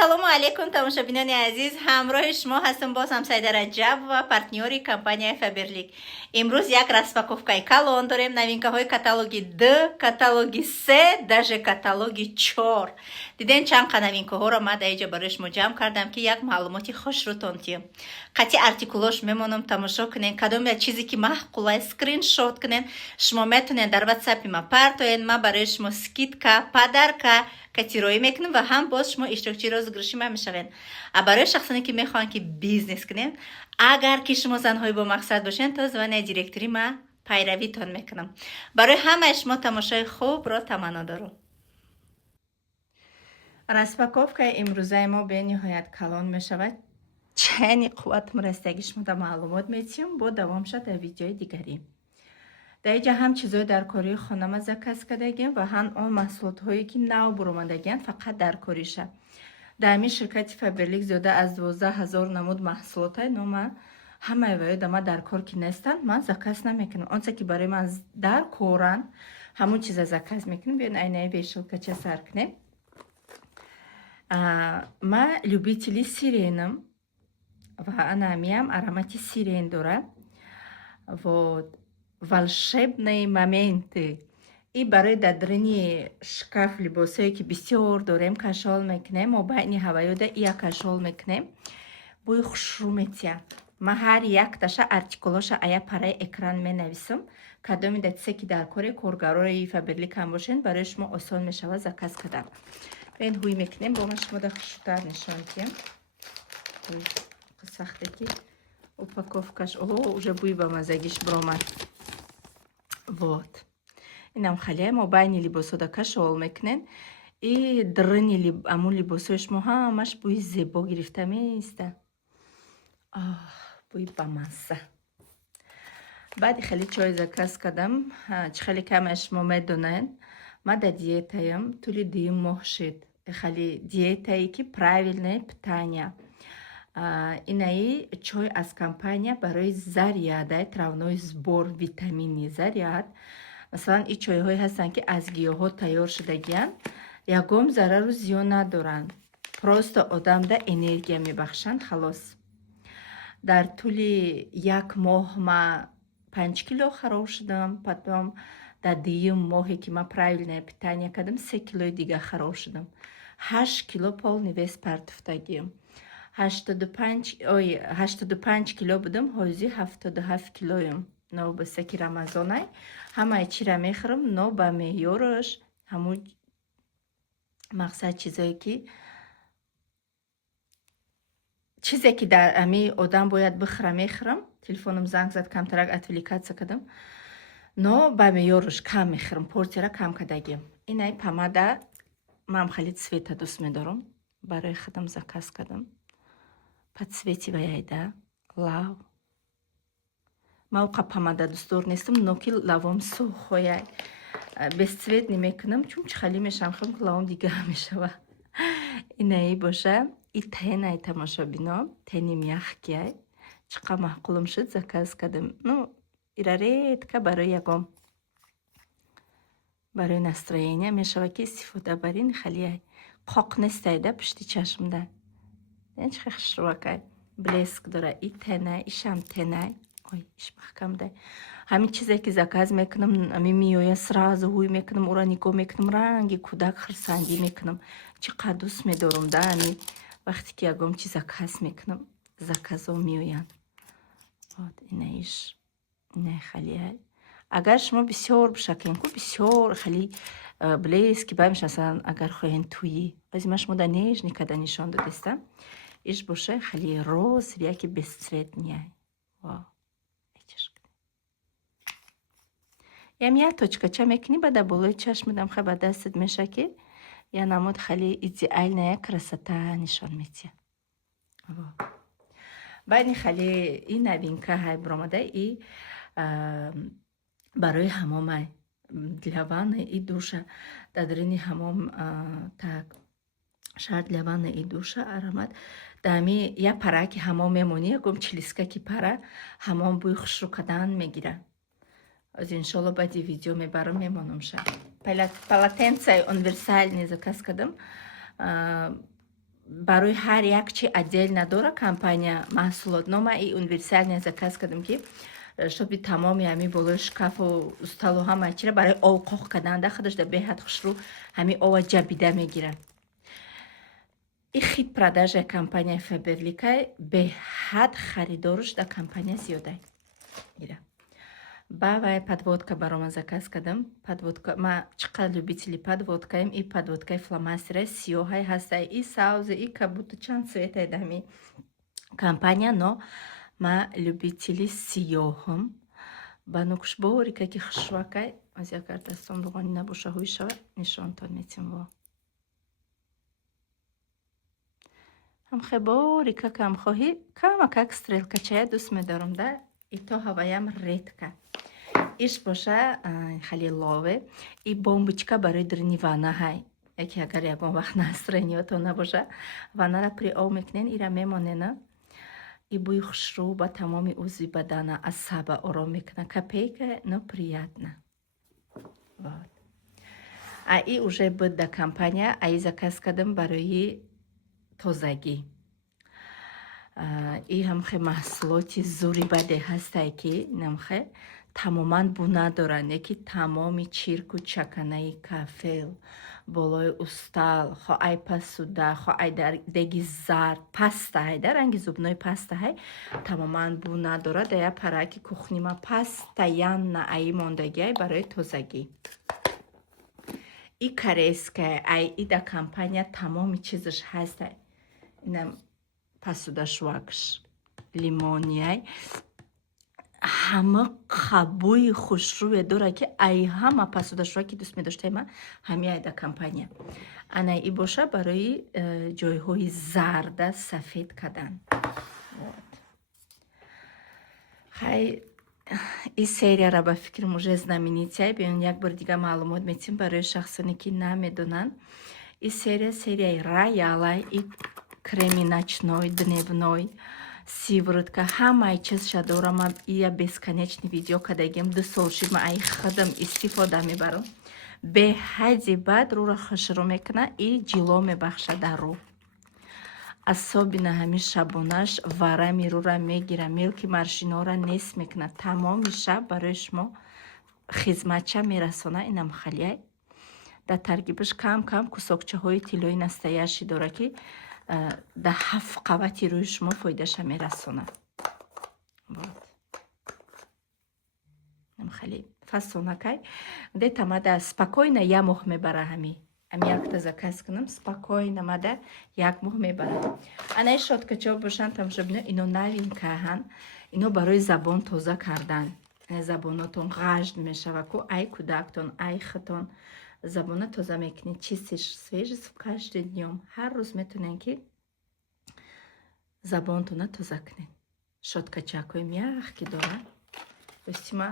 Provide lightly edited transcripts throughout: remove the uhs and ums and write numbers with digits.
ассалому алейкум тамошабинони азиз, ҳамроҳи шумо ҳастам. Боз ҳам Саида Раҷаб ва партнёри компанияи Faberlic. Имрӯз як распаковкаи калон дорем. Новинкаҳои каталоги 2, каталоги 3, даже каталоги 4. Диден чанд новинкаҳоро ман дар инҷа барои шумо ҷамъ кардам ки як маълумоти хушрӯтон тием. Қатъи артикулош мемонам, тамошо кунен. Кадом як чизе ки маҳқулай скриншот кунен, шумо метонен дар WhatsApp ма партоен. Ман барои шумо скидка, подарка катироӣ мекунем ва ҳам боз шумо иштирокчии розыгрыши ман мешавен. А барои шахсоне ки мехоҳанд ки бизнес кунен, агар ки шумо занҳои бо мақсад бошен, то звони директори ман пайравитон мекунам. Барои ҳамаи шумо тамошои хубро таманно дорум. Распаковкаи имрӯзаи мо бениҳоят калон мешавад. Чайни қувватам растаги шумо маълумот метиҳам, бо давом шад дар видеои дигари. Дар инҷа ҳам чизҳои дар кории хонама заказ кардагем ва ҳам он маҳсулотҳое ки нав буромадагиянд фақат дар кориша. Дар ҳамин ширкати Faberlic зиёда аз 12,000 намуд маҳсулотай нома ҳамаи ваёда ман дар кор ки нестанд, ман заказ намекунам. Онче ки барои ман дар коранд, ҳамун чиза заказ мекунам. Биён айнаи вешалкача сар кунем. Ман любители сиренам ва анамиам аромати сирен дорад. Вот. Волшебные моменты. И барои дадрини шкаф либосое ки бисёр дорем кашол мекунем, мо байни ҳаваёда ия кашол мекунем. Бӯи хушрӯ метиҳад. Ман ҳар якташа артикулоша ая параи экран менависам. Кадоми датисе ки дар кори коргарои Faberlic ҳам бошен, барои шумо осон мешавад заказ кардан. Бен ҳуй мекунем, бо ман шумо да хушрӯтар нишон диҳам. Сахте ки упаковкаш уже бӯи ба мазагиш биромад. Вот. Инам халия мо байни либосода кашол мекунен. И дрини амун либосои шумо ҳамаш бӯи зебо гирифта меиста. Бӯи бамазза. Баъди хеле чой заказ кардам. Чӣ хеле каме шумо медонен, ман дар диетаям тӯли 2 моҳ шуд. Хеле диетае ки правильное питание. Инаи чой аз компания барои заряда травной сбор витамини заряд. Масалан и чойҳое ҳастанд ки аз гиёҳҳо тайёр шудагиянд, ягон зарару зиён надоранд. Просто одамда энергия мебахшанд халос. Дар тӯли 1 моҳ ман 5 кило хароб шудам. Потом дар 2 моҳе ки ман правильное питание кардам 3 килои дига хароб шудам. 8 кило полный вес партофтагиам. 85 кило будам, ҳозир 77 килоям. Но басе ки рамазонай ҳамаи чира мехӯрам, но ба меъёраш ҳамун мақсад чизе ки дар ами одам бояд бихӯра мехӯрам. Телефонам занг зад, камтарак отвлекаться кардам. Но ба меъёраш кам мехӯрам, портияра кам кардагиам. Инай помада ман хеле цвета дӯст медорам. Барои худам заказ кардам. По цвети ваяйда лав. Ман оқа помада дӯстдор нестам, но ки лавом сухояй. Без цвет намекунам, чун чихали мешамхам ки лавом дига мешава. Инаи боша. И тенай тамошобино, теним яхкияй. Чиқа маҳқулам шуд заказ кардам. Ну, ира редка барои ягон барои настроения мешава ки истифода барин хеле қоқ нестайда пушти чашмда. Чихе хушрӯакай. Блеск дора. И тенай, ишам тенай. Ой, иш маҳкамдай. Ҳамин чизе ки заказ мекунам, ами миёя сразу ҳуй мекунам, ура нигоҳ мекунам, ранги кӯдак хирсангӣ мекунам. Чиқадр дӯст медорам да ами вақте ки ягон чиз заказ мекунам, заказо меоянд. Вот инаиш. Ина халия. Агар шумо бисёр бишакем ку бисёр хали блески бамеш масалан агар хоҳен туи. Баъзе ман шумо да нежни када нишон додистам. Иш боша хали роз яки бесцветняй. Вау. ям як точкача мекунӣ, баъда болои чашмидам хай ба дастат меша ки я намуд хали идеальная красота нишон метиҳад. Баъди хали и новинка ҳай биромада и барои ҳамомай для ванны и душа дадрини ҳамом так шар для ванны и душа аромат дами я пара ки ҳамом мемонӣ ягон чилиска ки пара ҳамом бӯи хушрӯ кардан мегирад. Аз иншалло баъди видео мебарам мемонам шад. Полотенце универсальный заказ кардам. барои ҳар як чи отдельно дора компания маҳсулотнома и универсальная заказ кардам ки шоби тамоми ҳами болои шкафу столу ҳама чира барои ов қоқ карданда худаш да беҳад хушрӯ ҳами ова ҷабида мегирад. И хит продажа компания Faberlic беҳад харидорш да компания зиёда ира. Бавай подводка барома заказ кардам. Подводка ма чиқадр любители подводкаем. И подводкаи фломастера сиёҳай ҳастай, и савзе, и кабута чанд цветай дами компания, но ма любители сиёҳам. Ба нукуш борика ки хушвакай аз якар дастон буғони набоша ҳуй шава нишонтон метим во. ҳамхе борика кам хоҳӣ кама как стрелкачая дӯст медорам да и то ҳаваям редка. Иш боша хали лове и бомбочка барои дрини вана ҳай. Яки агар ягон вақт настроениятон набоша, ванара при ов мекунен, ира мемонена. И бӯи хушрӯ ба тамоми узви бадана асаба ором мекуна. Копейка, но приятно. Вот. А и уже буд да компания, а и заказ кардам барои тозагӣ. И ҳамхе маҳсулоти зури баде ҳастай ки намхе тамоман бу надоранд, яки тамоми чирку чаканаи кафел, болои устал, хо ай пасуда, хо ай деги зард, паста ҳай да ранги зубнои паста ҳай тамоман бу надорад, да я параки кухнима паста янна аи мондагиай барои тозагӣ. И корейская ай и да компания тамоми чизаш ҳастай. Инам пасуда швакш лимонияй ҳама қабуи хушрӯе дора ки ай ҳама пасудашро ки дӯст медоштаема ҳами айда компания ана и боша барои ҷойҳои зарда сафед кардан. хай и серияра ба фикрам уже знаменития биён як бор дига маълумот метим барои шахсоне ки намедонанд. И серияи роялай и креми ночной, дневной, сиворотка, ҳамаи чизша дорам. Я бесконечный видео кардагим 2 сол шид ма ай худам истифода мебарам. Беҳади бад рӯра хушрӯ мекуна и ҷило мебахша дар рӯ. Особенно ҳами шабонаш варами рӯра мегира, милки маршинора нест мекуна. Тамоми шаб барои шумо хизматча мерасона. Инам халияй дар таркибаш кам кам кусокчаҳои тиллои настоящий дора ки да 7 қавати рӯи шумо фоидаша мерасонад. Вот. Хеле фасонакай. Где-то мада спокойно я моҳ мебара ҳами. Ами якта заказ кунам, спокойно мада як моҳ мебара. Ана шоткачо бошанд тамошобино, ино новинкаҳан. Ино барои забон тоза кардан. Забонотон ғажд мешава ку ай кӯдактон, ай хитон забона тоза мекунед, чистиш свежест каждый днём. Ҳар рӯз метонен ки забонтона тоза кунед. Шоткачакои мягкий дора. Дости ма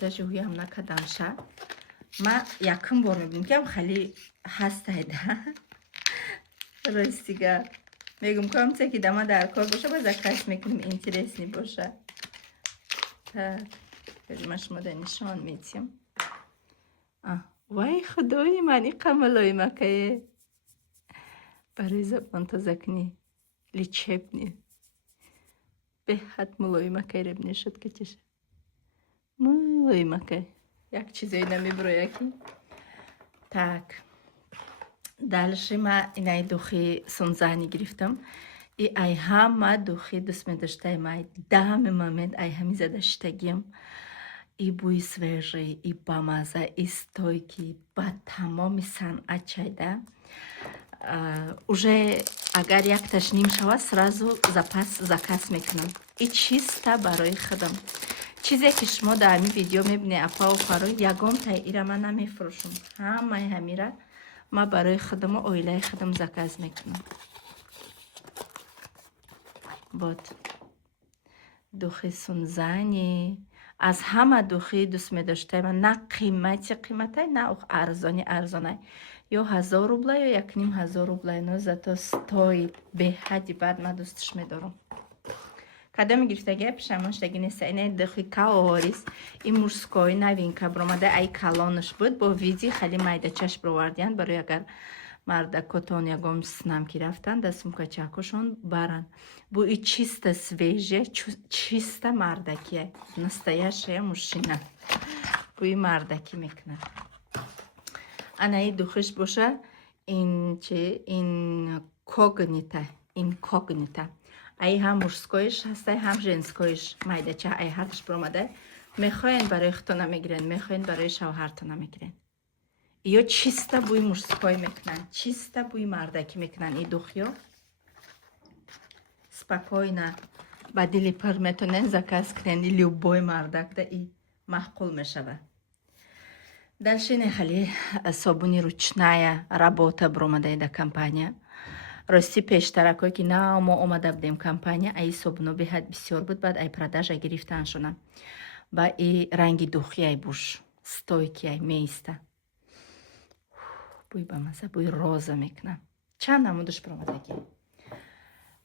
даже ҳуям накардам ша. Ма якум бор мебинам ки ам хали ҳастай да. Ростига мегум ки амца ки дама дар кор боша ба заказ мекунем, интересный боша. Так, ма шумо да нишон метим. Вай худои ман и қамалои макае барои забон тоза кунӣ лечебни беҳад мулоимакай ребне шуд качаша мулоимакай як чизои намебуроя ки так дальше ма инай духи сунзани гирифтам и ай ҳама духи дӯст медоштаем ай дами момент ай ҳами задаштагиам и бӯи свежий, и бамаза, и стойкий, ба тамоми санъат чайда. Уже агар якташ ним шава, сразу запас заказ мекунам. И чиста барои худам. Чизе ки шумо дар ҳамин видео мебинед апа охаро ягонтай ира ман намефурӯшам. Ҳамаи ҳамира ма барои худаму оилаи худам заказ мекунам. Вот. Духи сунзани аз ҳама духи дӯст медоштаем, на қиматай, на арзонай. Ё 1000 рубла, ё 1500 рубла, но зато стоит беҳади бад. Ма дӯсташ медорам. Кадоми гирифтагия пешаймон шудаги неста. Ина духи каорис и мужской новинка бромада ай калонаш буд бо види хали майдачаш бровардиян барои агар мардакотон ягон снамки рафтан да сумкачакошон баран. Буи чисто свежее, чисто мардакие. Настоящая мужчина. Буи мардаки мекунад. Ана и духиш боша инкогнита. Ай ҳам мужскоиш ҳастай, ҳам женскоиш майдача ай ҳарташ бромадай. Мехоен барои хутона мегирен, мехоен барои шавҳартона мегирен. Ё чисто буи мужской мекунан, чисто буи мардаки мекунан. И духё спокойно ба дили пир метонен заказ кунен. И любой мардак да и маҳқул мешава. Дальше хали собуни ручная работа бромадай да компания. Рости пештаракое ки на мо омада будем компания, ай собуно беҳад бисёр буд, баъд ай продажа гирифтан шуна. Ба и ранги духи ай буш, стойки ай меиста. Буй ба маза, буй роза мекунам. Чанд намудаш бромадаги.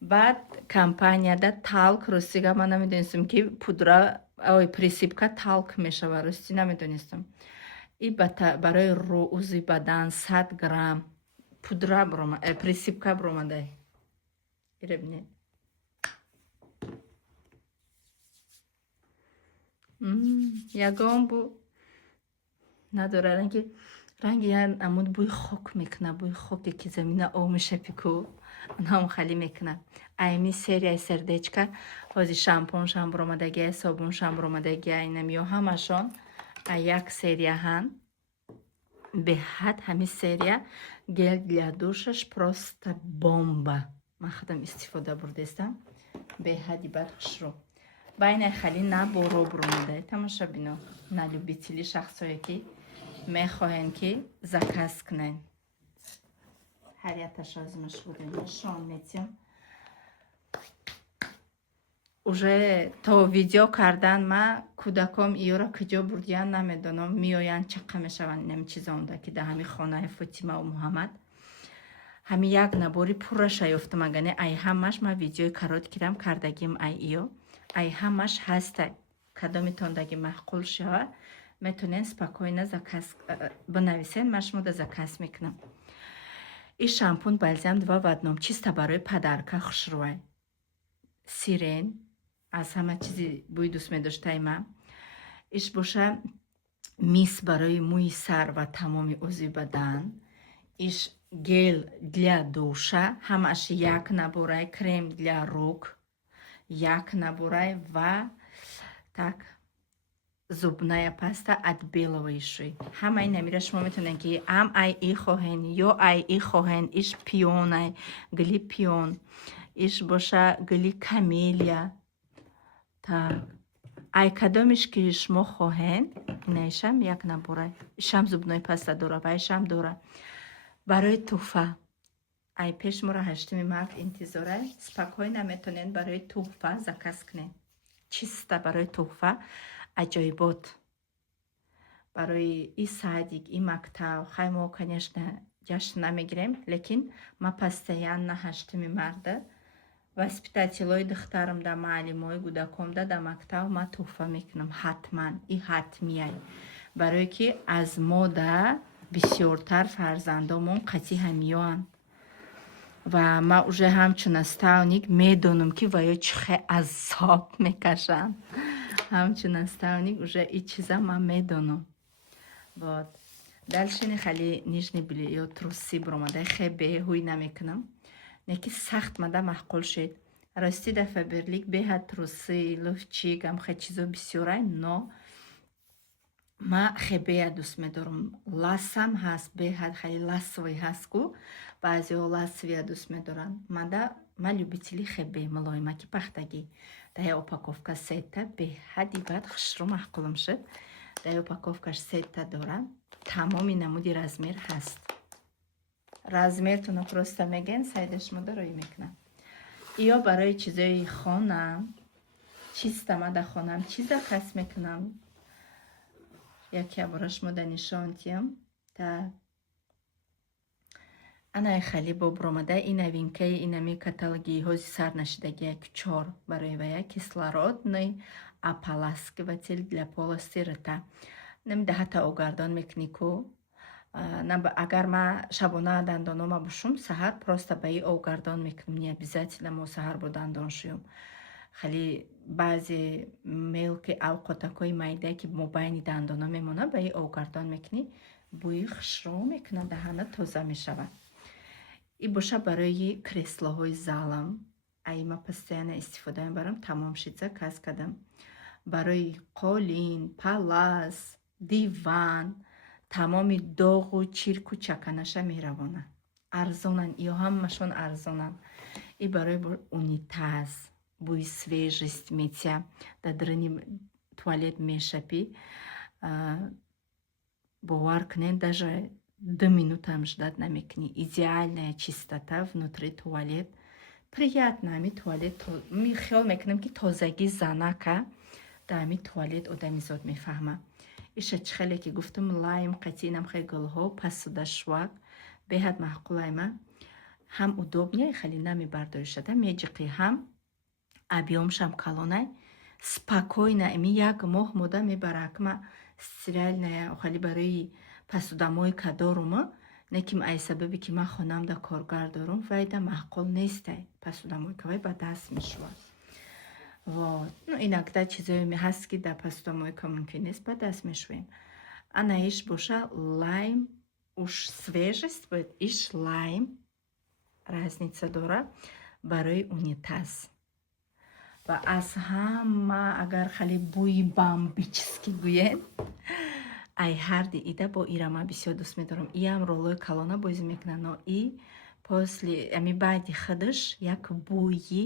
Баъд компанияда талк ростига ман намедонистам ки пудра ой присипка талк мешава, рости намедонистам. И барои рӯзи бадан 100 грамм пудра присипка бромадай. Ире бинед. Ягон бу надора ранги ян амуд буй хок мекуна, буй хоке ки замина омиша пику. Нам хали мекуна. Айми серияи сердечка, ҳози шампун шам бромадаги, собун шам бромадаги, айнам ё ҳамашон як серия ҳан. Беҳад ҳами серия гел для душаш просто бомба. Ман худам истифода бурдестам. Беҳади бад хушрӯ. Байнай хали на боро бромадай. Тамоша бино. На любители шахсое ки мехоҳен ки заказ кунен. Ҳаряташ азимаш будем нишон метим. Уже то видео кардан ма кӯдаком иёра куҷо бурдиян намедонам, миёянд чақа мешаванд инам чизонда ки да ҳами хонаи Фотима ва Муҳаммад ҳами як набори пурраша ёфтам агане ай ҳамаш ма видеои карот кирам кардагим ай иё ай ҳамаш ҳаста кадомитон даги маҳқул шава метонен спокойно заказ бинависен, ма шумода заказ мекунам. И шампун бальзам 2 в 1 чисто барои падарка хушрӯай. Сирен аз ҳама чизи бӯи дӯст медоштаи ма. Иш боша мис барои мӯи сар ва тамоми узи бадан. Иш гел для душа, ҳамаш як наборай, крем для рук як наборай ва так зубная паста отбеливающий. Ҳамаи намира шумо метонед ки ам ай и хоҳен ё ай и хоҳен. Иш пион ай гли пион. Иш боша гли камелия. Так ай кадомиш ки шумо хоҳен инайшам як наборай. Ишам зубной паста дора ва ишам дора. Барои туҳфа ай пеш мора 8 март интизорай. Спокойно метонед барои туҳфа заказ кунед. Чисто барои туҳфа аҷоибот. Барои и садик, и мактаб. Хай мо конечно ҷашн намегирем, лекин ма постоянно 8 марта воспитателои духтарам да маълимои кӯдаком да мактаб ма туҳфа мекунам ҳатман. И ҳатмияй барое ки аз мо да бисёртар фарзандомон қатъи ҳамиёанд. Ва ма уже ҳамчун наставник медонам ки ваё чихе азоб мекашанд. Ҳамчун наставник уже и чиза ма медонам. Вот. Дальше хали нижни белье ё труси бромадай хебе ҳуй намекунам. Неки сахт мада маҳқул шед. Расти да Фаберлик беҳад труси, луфчик, амхе чизо бисёрай, но ма хебея дӯст медорам. Ласам ҳаст, беҳад хали ласовый ҳаст ку баъзеҳо ласовия дӯст медоранд. Ма любители хебе мулоимаки пахтагӣ. Дая упаковка сета беҳади бад хушрӯ маҳқулам шуд. Дая упаковкаш сета дорад. Тамоми намуди размер ҳаст. Размертуно просто меген сайда шумо дарои мекунам. Ё барои чизои хона чисто ма да хонам чиза кас мекунам. Яке бора шумо да нишон тиям. Так. Ана хали бо бромада и новинкаи инами каталоги ҳози сарнашидагия кучор барои вая кислородный ополаскиватель для полости рта. Намеда ҳатта огардон мекуни ку агар ма шабона дандонома бушум саҳар просто ба и овгардон мекунам, не обязательно мо саҳар бо дандон шуем. хеле баъзе мелки авқотакҳои майда ки мобайни дандона мемона ба и овгардон мекунӣ, бӯи хушрӯ мекуна, даҳана тоза мешавад. И боша барои креслоҳои залам. ай ма постоянно истифода мебарам, тамом шид заказ кардам. барои қолин, палас, диван, тамоми доғу чирку чаканаша меравонанд. арзонанд, иё ҳамашон арзонанд. И барои унитаз, бӯи свежест метия, дар даруни туалет мешапӣ, бовар кунед, даже 2 минутам ждать намекунӣ. Идеальная чистота внутри туалет. Приятно ами туалет. Ми хиёл мекунам ки тозагӣ занака дар ами туалет одамизод мефаҳма. иша чӣ хеле ки гуфтам лайм қатъи намхе гулҳо пасуда швак беҳад маъқулайма. ҳам удобния, хеле намебардоришада, меҷиқи ҳам объёмшам калонай. Спокойно ами 1 моҳ мода мебаракма стиральная хали барои посудомойка дорума, не ки ай сабаби ки ман хонамда коргар дорум, вайда маъқул нестай посудомойка, вай ба даст мешувад. Вот. Ну, иногда чизое ҳаст ки дар посудомойка мумкин нест, ба даст мешӯем. Ана иш боша лайм уж свежест, бояд иш лайм разница дора барои унитаз. ва аз ҳама агар хеле бӯи бомбически гӯед, ай ҳарди ида бо ирама бисёр дӯст медорам. Иам роллои калона бозӣ мекунад, но и после ами баъди худаш як бӯи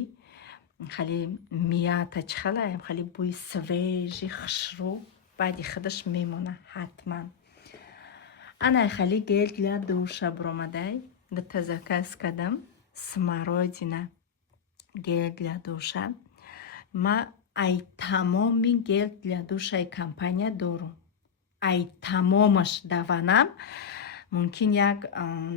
хеле мията чихалаям, хеле бӯи свежи хушрӯ баъди худаш мемона ҳатман. ана хеле гел для душа буромадай, дута заказ кардам. Смородина гел для душа. ма ай тамоми гел для душаи компания дорум. ай тамомаш даванам мумкин як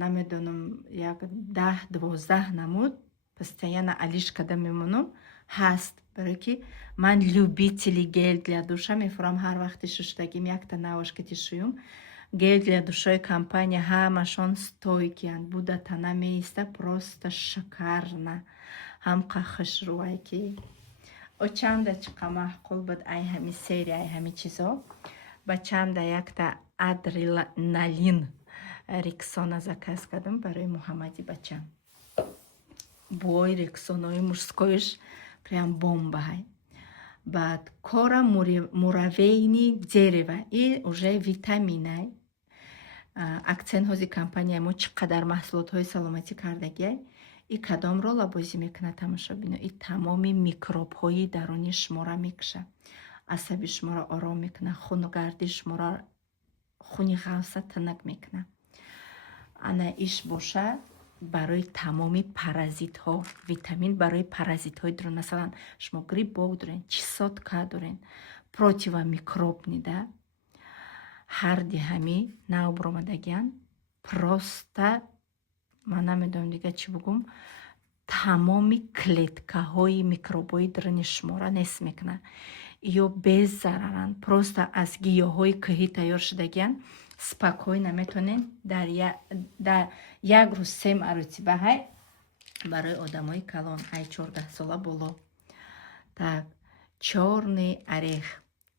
намедонам як 10-12 намуд постоянно алиш када мемонам ҳаст, барои ки ман любители гел для душа мефурам. ҳар вақти шуштагим якта навашкати шуюм. гел для душаи компания ҳамашон стойкиянд, будата намеиста, просто шикарна. ҳамқа хушрӯай ки очамда чиқа маъқул буд ай ҳами серия, ай ҳами чизо. бачамда якта адреналин рексона заказ кардам барои муҳаммади бачам. бой рексонои мужскоиш прям бомбаҳай. баъд кора муравейни дерева, и уже витаминай. аксентҳози компанияи мо чӣ қадар маҳсулотҳои саломатӣ кардагиай. и кадомро лабозӣ мекунад тамошо бино. и тамоми микробҳои даруни шуморо мекушад. асаби шуморо ором мекунад. хунгарди шуморо хуни ғафса тинак мекунад. ана иш боша барои тамоми паразитҳо. витамин барои паразитҳои дурун. масалан шумо грибок дорен, чесотка дорен, противомикробни да. ҳарди ҳами нав буромадагиян. просто ман намедонам дига чӣ бугум, тамоми клеткаҳои микробҳои дуруни шуморо нест мекунад. ё беззараранд, просто аз гиёҳҳои кӯҳӣ тайёр шудагиян. спокойно метонен дар як рӯз 3 маротиба ҳай барои одамои калон, ай 14 сола боло. так чёрный орех.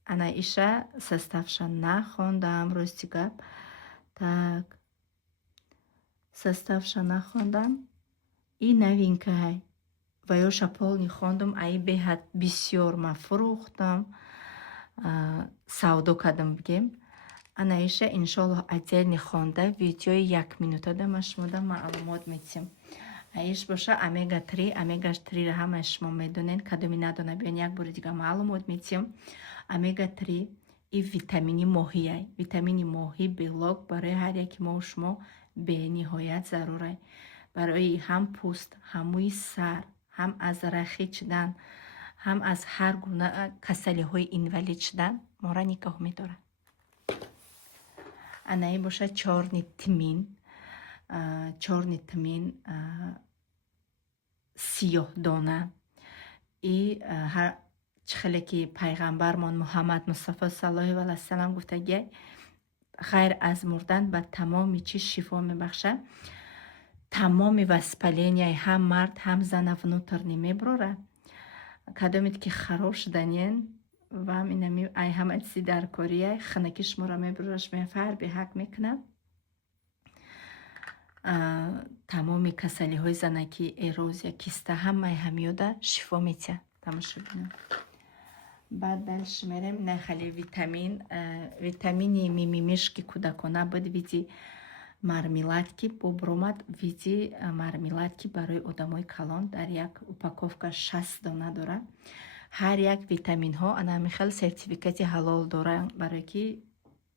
ана иша составша нахондам, рости гап. так составша нахондам. и новинка ҳай. ва ёша полни хондам, ай беҳад бисёр ма фурӯхтам, савдо кардам бигем. ана иша иншоаллоҳ отдельни хонда видеои 1 минутада ма шумода маълумот медиҳам. аиш боша омега 3, омега 3 ра ҳама шумо медонен, кадоми надона биён як бори дига маълумот медиҳам. омега 3 и витамини моҳияй. витамини моҳӣ белок барои ҳар яки мо шумо бениҳоят зарурай. барои ҳам пӯст, ҳам мӯи сар, ҳам аз рахӣ шудан, ҳам аз ҳар гуна касалиҳои инвалид шудан мора нигоҳ медорад. анаи боша чорни тмин. чорни тмин сиёҳдона. и чӣ хеле ки пайғамбармон Муҳаммад Мустафо саллаллоҳу алайҳи ва саллам гуфтагиай, غیر از مردن به تمام چیز شفا میبخشه. تمام وسپلینیای هم مرد هم زن внутрь نمیبره. کدامید که خراب شدنین و همینمی ای همه چیزی در کاریه خنکی شما را میبرش میفر به حق میکنه. تمامی کسلی های زنکی ایروز یا کیسته همه همیوده شفا میته. تماشا بینم. بعد دلش میرم نه خیلی ویتامینی میمیش که کودکانه بود ویدی мармелад ки бобромад види мармелад ки барои одамои калон дар як упаковка 60 дона дора. ҳар як витаминҳо анами хел сертификати ҳалол дора, барои ки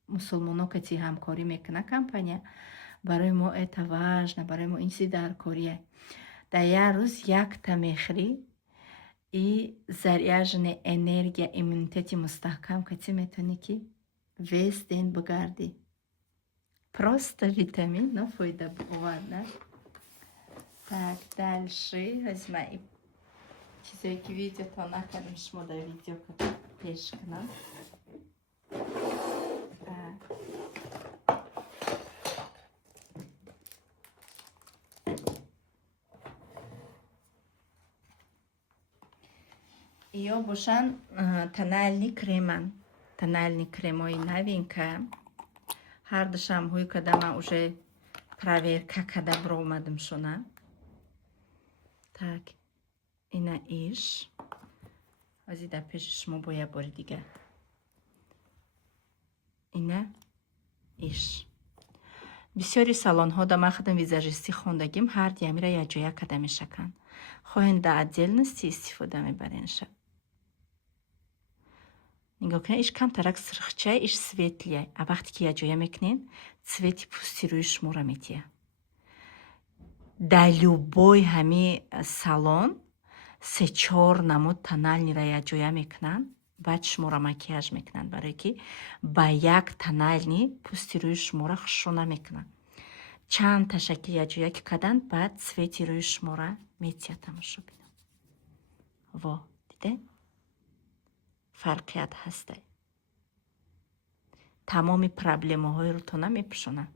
мусулмоно кати ҳамкорӣ мекуна компания барои мо это важно, барои мо ин чизи дар корие. дар як рӯз якта мехӯрӣ и заряжене энергия иммунитети мустаҳкам кати метавонӣ ки вес ден бигардӣ. Просто витамин, но фойда бувает. Так, дальше возьмем чизы, que видео то наконец шмо да видео как пешкна. Иё бошан тональный кремои новинка. هر دشم هوی کدام اوجه проверка کدا برآمدم شونه. Так, اینا ایش. از این پیشش مو باید باری دیگه. اینا ایش. بسیاری سالن ها دم خدم ویزاژیستی خوندگیم هر دیمی را یه جایی کدا میشکن. خواهند در отдельности استفاده میبرنش. نگاه کنید ایش کم ترک سرخچه ایش سویتلیه. وقتی که یه جایی میکنین سویتی پوستی روی شما را میتیه. در любой همی سالن 3-4 نمود تنالنی را یه جایی میکنن. بعد شما را مکیاژ میکنن برای که با یک تنالنی پوستی روی شما را خشونه میکنن. چند تا شکل یه جایی که کدن بعد سویتی روی شما را میتیه. تماشا بینم. وا دیده؟ فرقیت هسته. تمامی پرابلم های رو تو نمیپشونه.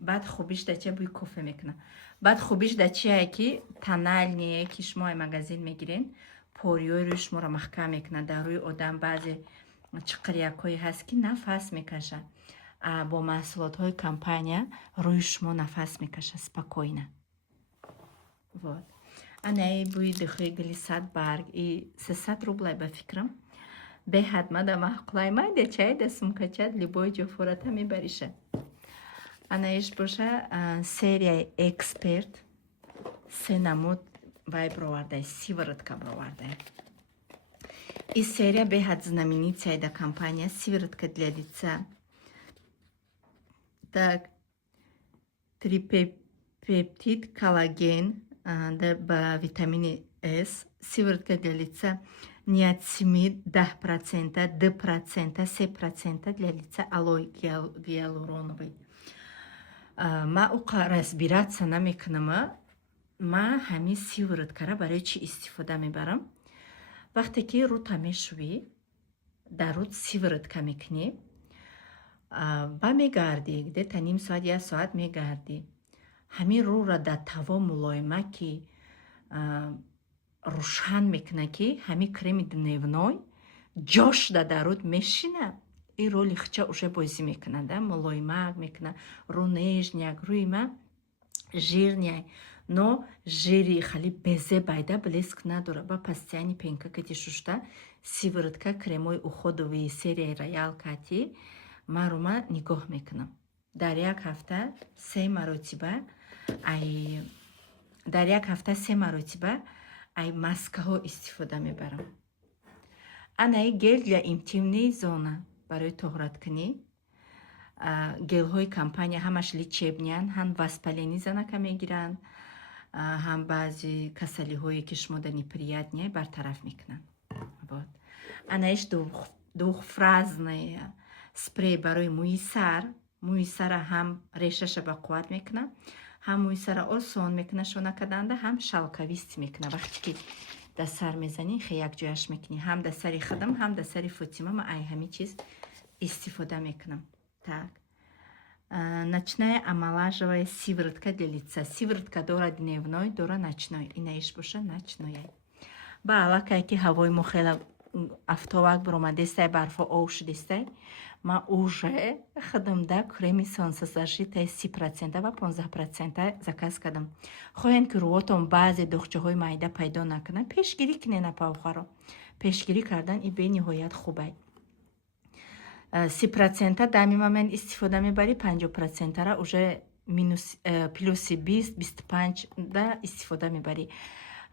بعد خوبیش دچه بوی کافه میکنه. بعد خوبیش دچه که تنالنیه که شما مغازین میگیرین پوریوی روی شما را محکم میکنه. در روی آدم بعضی چقریاکایی هست که نفس میکشه. با محصولات های کمپانیا روی شما نفس میکشه سپاکوینه. вот. ана буи дихои глисад барг и 300 рублей ба фикрам беҳад мада маҳқулай майда чайда сумкачад либои ҷофората мебариша. ана иш боша серияи эксперт се намуд вай бировардай сиворотка бировардай. И серия беҳад знаменитая да компания сиворотка для лица. Так, трипептид коллаген با ویتامین S سیورتکا для лица ниацимид 10%, 2%, 3% для лица алоэ гиалуроновый. ма уқа разбираться намекунам. ма ҳамин сивороткара барои чӣ истифода мебарам? вақте ки рута мешуви дар руд сиворотка мекунӣ ба мегардӣ где-то ним соат 1 соат мегардӣ. ҳамин рӯра дар таво мулоима ки рӯшан мекуна ки ҳамин креми дневной ҷош дар руд мешина. ин роли хича уже бозӣ мекуна да мулоимак мекуна рӯ нежняк рӯима жирняй но жири хали безе байда блеск надора. ба постоянни пенкакати шушта сиворотка кремои уходови серияи роял кати марума нигоҳ мекунам. дар як ҳафта 3 маротиба дар як ҳафта 3 маротиба ай маскаҳо истифода мебарам. анаи гел для интимнии зона барои тоҳраткунӣ гелҳои компания ҳамаш лечебнян ҳам васпалени занака мегиранд ҳам баъзи касалиҳое ки шумо дар неприятняй бартараф мекунанд. вот. анаиш двухфразный спрей барои мӯи сар. мӯи сара ҳам решаша ба қувват мекуна ҳам мӯи сара осон мекуна шона карданда ҳам шалкавист мекуна. вақте ки дар сар мезанӣ хе якҷояш мекунӣ ҳам дар сари худам ҳам дар сари фотима ма ай ҳамин чиз истифода мекунам. так Начиная омолаживая сыворотка для лица. Сыворотка дора дневной, дора ночной. Инаиш боша ночной. Ба алакай ки ҳавои мо хела афтовак бромадестай барфо ов шудестай ма уже хадамда креми солнцезащитай 30% ва 15% заказ кардам. хоҳем ки рӯотон баъзе духчаҳои майда пайдо накунад, пешгирӣ кинена павхаро. Пешгирӣ кардан и бениҳоят хубай. 30% дами момент истифода мебари, 50% уже плюси 20-25 да истифода мебари.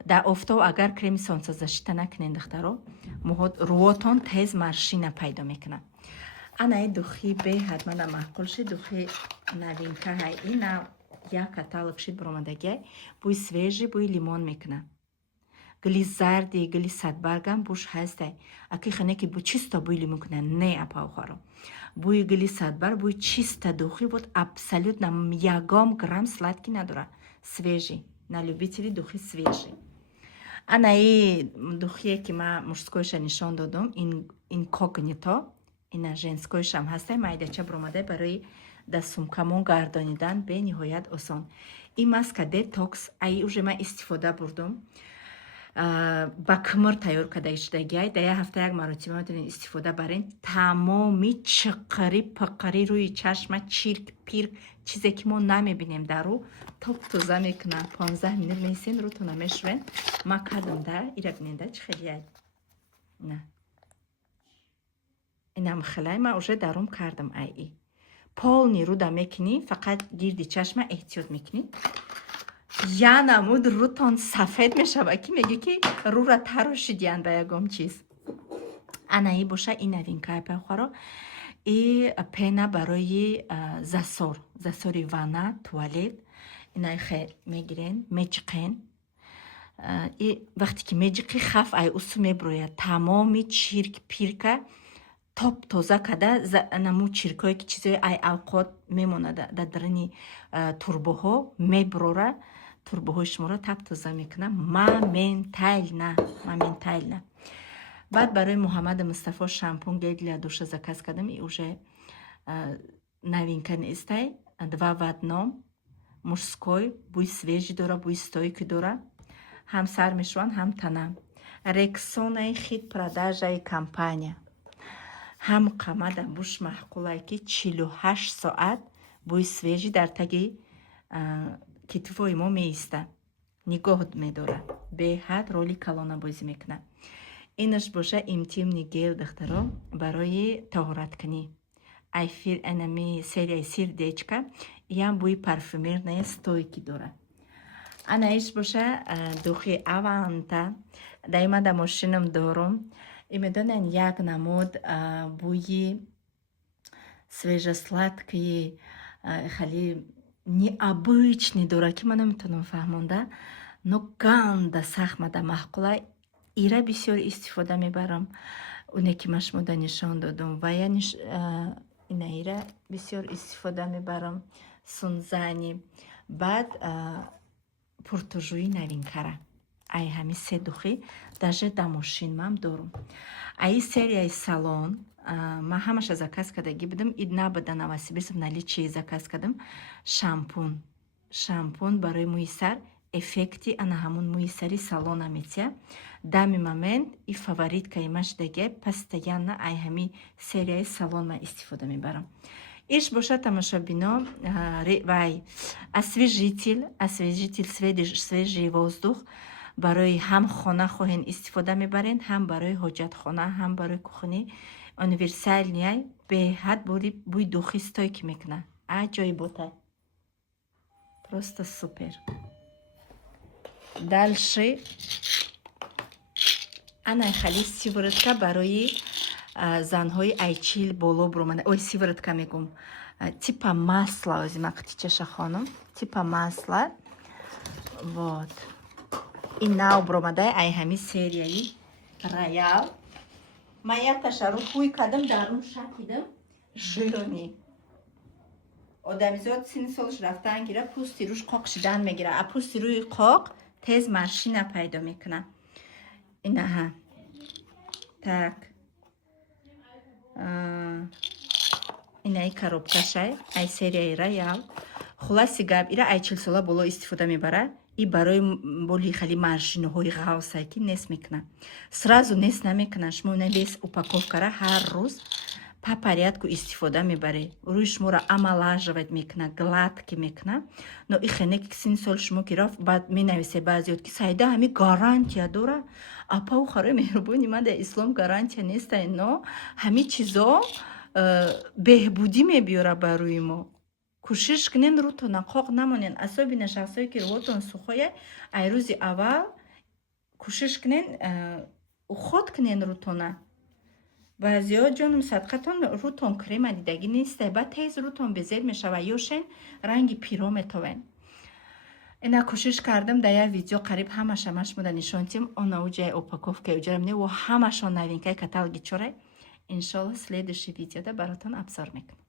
дар офтоб агар креми солнцезащита накунед духтаро, рӯотон тез маршина пайдо мекунад. Анаи духи беҳад мана маъқул шид, духи новинка ҳай. Ина як каталог шид баромадагиай, бӯи свежи, бӯи лимон мекунад. Гили зарди, гили садбаргам буш ҳастай. Аки хане ки чисто бӯи лимон кунад, не апавхаро. Бӯи гили садбар, бӯи чисто духи, вот абсолютно ягом грамм сладки надора. Свежи, на любители духи свежи. Анаи духие ки ма мужскойша нишон додам, инкогнито, ина женскойшам ҳастай, майдача баромадай барои дар сумкамон гардонидан бениҳоят осон. Ин маска детокс, аи уже ма истифода бурдум. Ба кмр тайёр карда шудагиай, дар як ҳафта як маротиба метавонед истифода барен. Тамоми чиқари пиқари рӯи чашма, чирк пирк, чизе ки мо намебинем дар рӯ, топ-тоза мекунад. 15 минут месен рӯтона мешӯен. ма кардам да, ира биненда чӣ хелияй. На инам хелай ма уже дарум кардам ай. Полни рӯда мекунӣ, фақат гирди чашма эҳтиёт мекунӣ. янамуд рӯтон сафед мешава, ки меги ки рӯра тарошидиян ба ягом чиз. Анаи боша ин новинкаи павхаро. И пена барои засори ванна, туалет. Инаи хе мегирен, мечиқен. И вақте ки меҷиқи хаф ай усу меброяд. Тамоми чирк пирка топ тоза када наму чиркое ки чизои ай авқот мемонад дар дарани турбоҳо меброра. турбоҳои шуморо тап тоза мекунам. Моментально. Баъд барои Муҳаммади Мустафо шампун гел для душа заказ кардам. И уже новинка нестай. 2 в 1 мужской, бӯи свежи дора, бӯи стойки дора. ҳам сар мешуван, ҳам тана. Рексонаи хит продажаи компания. ҳам қамада буш маҳқулай ки 48 соат бӯи свежи дар таги китфои мо меиста. нигоҳ медора. Беҳад роли калонабозӣ мекунад. Инаш боша интимни гел духтаро барои таҳораткунӣ. Айнами серияи сердечка. ям бӯи парфюмернаи стойки дора. Анаиш боша духи аванта. Даима дар мошинам дорум. И медонен як намуд бӯи свежесладкии хали необычный дора, ки ман наметавонам фаҳмонда, но ганда сахмада маҳқулай. ира бисёр истифода мебарам. оне ки ма шумода нишон додум. Ва ина ира бисёр истифода мебарам. сунзани. баъд пуртужӯи новинкара. ай ҳами се духи даже дар мошин мам дорум. Аи серияи салон ма ҳамаша заказ кардаги будам. Набуда Новосибирск наличие заказ кардам. Шампун барои мӯи сар. Эффекти ана ҳамун мӯи сари салона метия. Дами момент и фавориткаи ма шудагиай. Постоянно ай ҳами серияи салон ма истифода мебарам. Иш боша тамошобино вай освежитель свежий воздух. барои ҳам хона хоҳен истифода мебарен, ҳам барои ҳоҷатхона, ҳам барои кухонӣ. универсальниай беҳад бӯи духи стойки мекунад. аҷоиботай. Просто супер. Дальше анай хали сиворотка барои занҳои айчил боло буромада. Ой, сиворотка мегум. Типа масла озима қитичаша хонум. Типа масла. Вот. ин нав буромадай ай ҳами серияи роял. Ма якташа рӯ кардам, дарун шакидам. жирони. одамизод сини солаш рафтан гира, пӯсти рӯш қоқ шидан мегира. А пӯсти рӯи қоқ тез маршина пайдо мекуна. Инаҳа. Так. инай коробкашай ай серияи роял хуласи гап ира ай 40 сола боло истифода мебара и барои боли хали маршиноҳои ғавсае ки нест мекуна сразу нест намекуна шумо ина вес упаковкара ҳар рӯз по порядку истифода мебаред рӯи шуморо амалаживать мекуна гладки мекуна но и хене ки син соли шумо ки рафт баъд менависе баъзиёт ки сайда ҳами гарантия дора апау харои меҳрубони ман дар ислом гарантия нестае но ҳами чизо беҳбудӣ мебиёра ба рӯи мо кӯшиш кунен рӯтона қоқ намонен асобина шахсое ки рӯҳотон сухоя ай рӯзи аввал кӯшиш кунен уход кунен рӯтона баъзиҳо ҷонум садқатон рӯтон крема дидагӣ нестае баъд тез рӯтон безед мешава ёшен ранги пиро метовен ина кӯшиш кардам дар як видео қариб ҳамаша машмуда нишонтим она уҷаи упаковкаи уҷарамне ва ҳамашон новинкаи каталоги чорай иншолло следующий видеода баротон абзор мекунам